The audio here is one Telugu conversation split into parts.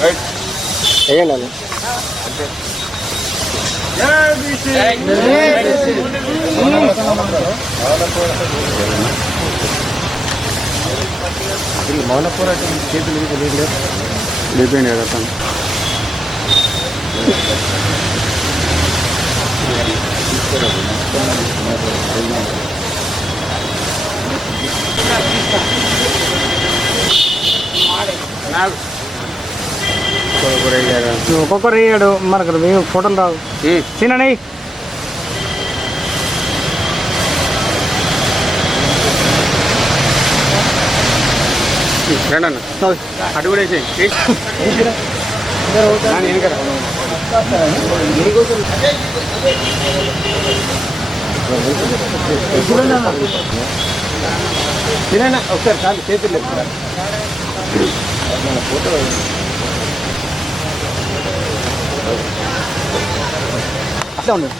వేయండి మౌన పోరాటం చేతులు లేకపోయింది కదా తను. ఒక్కొక్కరు వేయడు మనకు మేము ఫోటోలు రావు తినని అటు కూడా తినైనా ఒకసారి కాదు చేతులు ఫోటో అట్లా ఉండండి.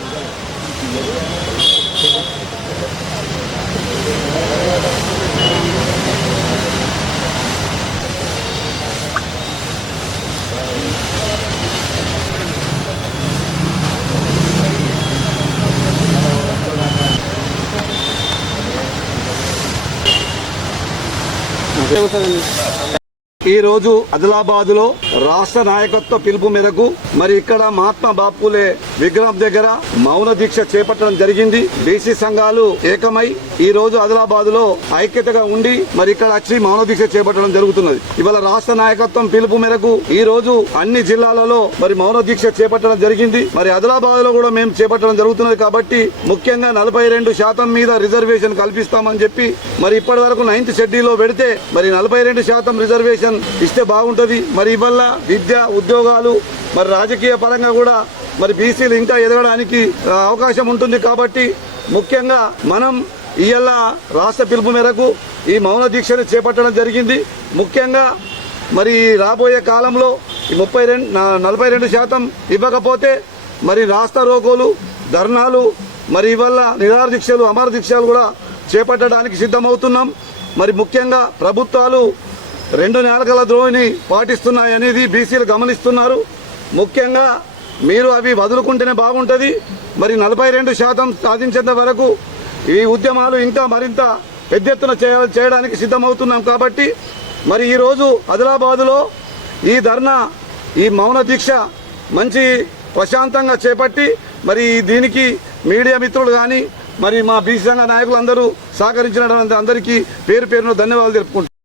ఈ రోజు ఆదిలాబాద్ లో రాష్ట్ర నాయకత్వ పిలుపు మేరకు మరి ఇక్కడ మహాత్మా బాపులే విగ్రహం దగ్గర మౌన దీక్ష చేపట్టడం జరిగింది. బీసీ సంఘాలు ఏకమై ఈ రోజు ఆదిలాబాద్ లో ఐక్యతగా ఉండి మరి ఇక్కడ వచ్చి మౌన దీక్ష చేపట్టడం జరుగుతున్నది. ఇవాళ రాష్ట్ర నాయకత్వం పిలుపు మేరకు ఈ రోజు అన్ని జిల్లాలలో మరి మౌన దీక్ష చేపట్టడం జరిగింది. మరి ఆదిలాబాద్ లో కూడా మేము చేపట్టడం జరుగుతున్నది కాబట్టి ముఖ్యంగా 42% మీద రిజర్వేషన్ కల్పిస్తామని చెప్పి మరి ఇప్పటి వరకు 9th షెడ్యూల్లో పెడితే మరి 42% రిజర్వేషన్ ఇస్తే బాగుంటది. మరి ఇవల్ల విద్య ఉద్యోగాలు మరి రాజకీయ పరంగా కూడా మరి బీసీలు ఇంకా ఎదగడానికి అవకాశం ఉంటుంది. కాబట్టి ముఖ్యంగా మనం ఇవాళ రాష్ట్ర పిలుపు మేరకు ఈ మౌన దీక్షను చేపట్టడం జరిగింది. ముఖ్యంగా మరి రాబోయే కాలంలో ఈ 42% ఇవ్వకపోతే మరి రాస్తా రోకోలు ధర్నాలు మరి ఇవల్ల నిరాహార దీక్షలు అమర దీక్షలు కూడా చేపట్టడానికి సిద్ధమవుతున్నాం. మరి ముఖ్యంగా ప్రభుత్వాలు 2 నెలల ద్రోహిని పాటిస్తున్నాయనేది బీసీలు గమనిస్తున్నారు. ముఖ్యంగా మీరు అవి వదులుకుంటేనే బాగుంటుంది. మరి 42% సాధించేంత వరకు ఈ ఉద్యమాలు ఇంకా మరింత పెద్ద ఎత్తున చేయడానికి సిద్ధమవుతున్నాం. కాబట్టి మరి ఈరోజు ఆదిలాబాదులో ఈ ధర్నా ఈ మౌన దీక్ష మంచి ప్రశాంతంగా చేపట్టి మరి దీనికి మీడియా మిత్రులు కానీ మరి మా బీసీ సంఘ నాయకులు అందరూ సహకరించిన అందరికీ పేరు పేరున ధన్యవాదాలు తెలుపుకుంటున్నాను.